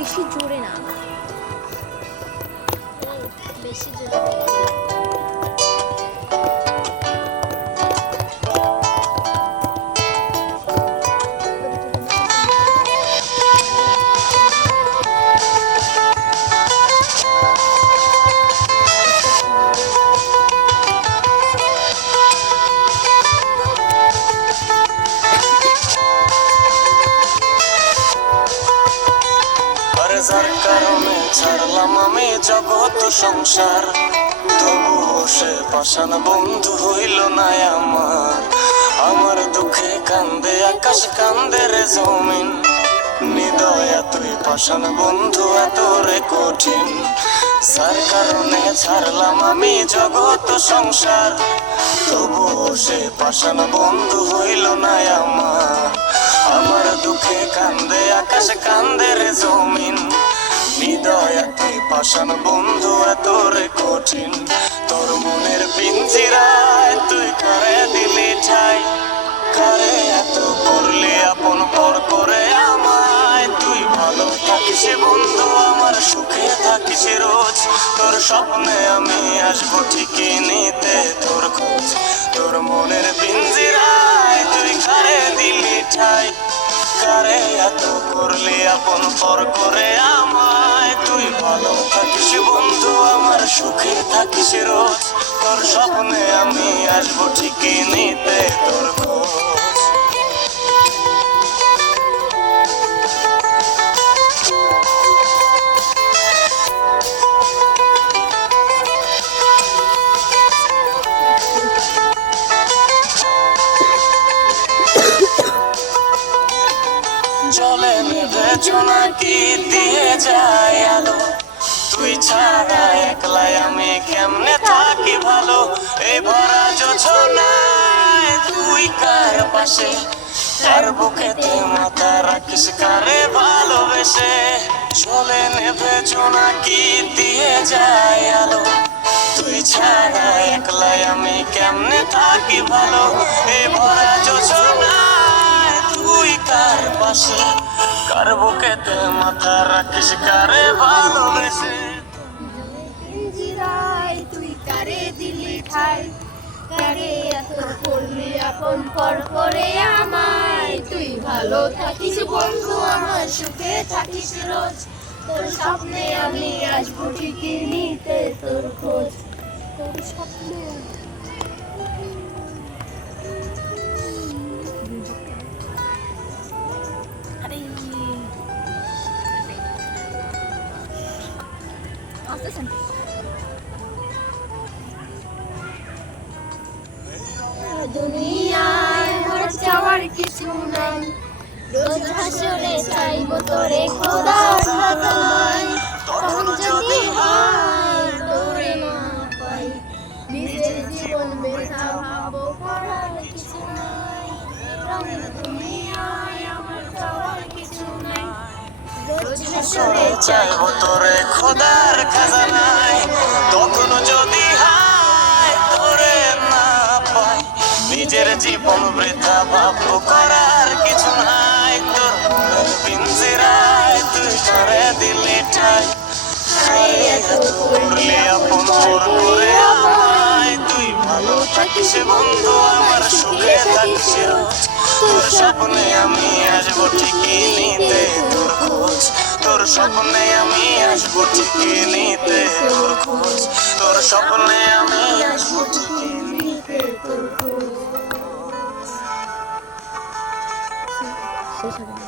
বেশি জোরে না, বেশি জোরে। যার কারণে ছাড়লাম আমি জগৎ সংসার, তবু সে পাষাণ বন্ধু হইল না আমার। আমার দুঃখে কান্দে আকাশ, কান্দে রে জমিন, নিদয়া তুই পাষাণ বন্ধু এত রে কঠিন। যার কারণে ছাড়লাম আমি জগৎ সংসার, তবু সে পাষাণ বন্ধু হইল না আমার। আমার দুঃখে কান্দে আকাশ, কান্দে রে জমিন, হৃদয়া তুই পাষাণ বন্ধু এত রে কঠিন। তোর মনের পিঞ্জিরায় তুই কারে দিলি ঠাই, কারে এত করলি আপন পর করে আমায়। তুই ভালো থাকিস বন্ধু, আমার সুখে থাকিস রোজ, তোর স্বপ্নে আমি আসবো ঠিকই নিতে তোর খোঁজ। তোর মনের পিঞ্জিরায় তুই কারে দিলি ঠাই, কারে এত করলি আপন পর করে আমায়। তুই ভালো থাকিস বন্ধু, আমার সুখে থাকিস রোজ, তোর স্বপ্নে আমি আসবো ঠিকই নিতে তোর খোঁজ। জলে নেভে জোনাকি দিয়ে যায় আলো, তুই ছাড়া একলাই আমি কেমনে থাকি ভালো। এই ভরা যোছনায় তুই কার পাশে, কার বুকেতে মাথা রাখিস কারে ভালোবেসে। জলে নেভে জোনাকি দিয়ে যায় আলো, তুই ছাড়া একলাই আমি কেমনে থাকি ভালো। এই ভরা যোছনায় তুই কার পাশে, কার বুকেতে মাথা রাখিস কারে ভালোবেসে। পিঞ্জিরায় তুই কারে দিলি ঠাই, কারে এত করলি আপন পর করে আমায়। তুই ভালো থাকিস বন্ধু, আমার সুখে থাকিস রোজ, তোর স্বপ্নে আমি আসবো ঠিকই নিতে তোর খোঁজ। তোর স্বপ্নে দুনিয়ায় মোর চাওয়ার কিছু নাই, রোজ হাসরে চাইবো তোরে খোদার খাতায়। তখন যদি হয় তোরে না পাই, নিজের জীবন বৃথা ভাবো, করার কিছু নাই। দুনিয়ায় আমার চাওয়ার কিছু নাই, রোজ হাসরে চাইবো তোরে খোদার খাজানায়। তখন যদি হায় তোরে না পাই, নিজের জীবন বৃথা ভাববো, করার কিছু নাই। তোর মনের পিঞ্জিরায় তুই কারে দিলি ঠাই, করলি আপন পর করে আমায়। তুই ভালো থাকিস বন্ধু, আমার সুখে থাকিস রোজ, তোর স্বপ্নে আমি আসবো ঠিকই নিতে তোর খোঁজ। তোর স্বপ্নে আমি আসবো ঠিকই নিতে তোর খোঁজ, তোর স্বপ্নে আমি আসবো ঠিকই নিতে তোর খোঁজ। শেষ হবে না।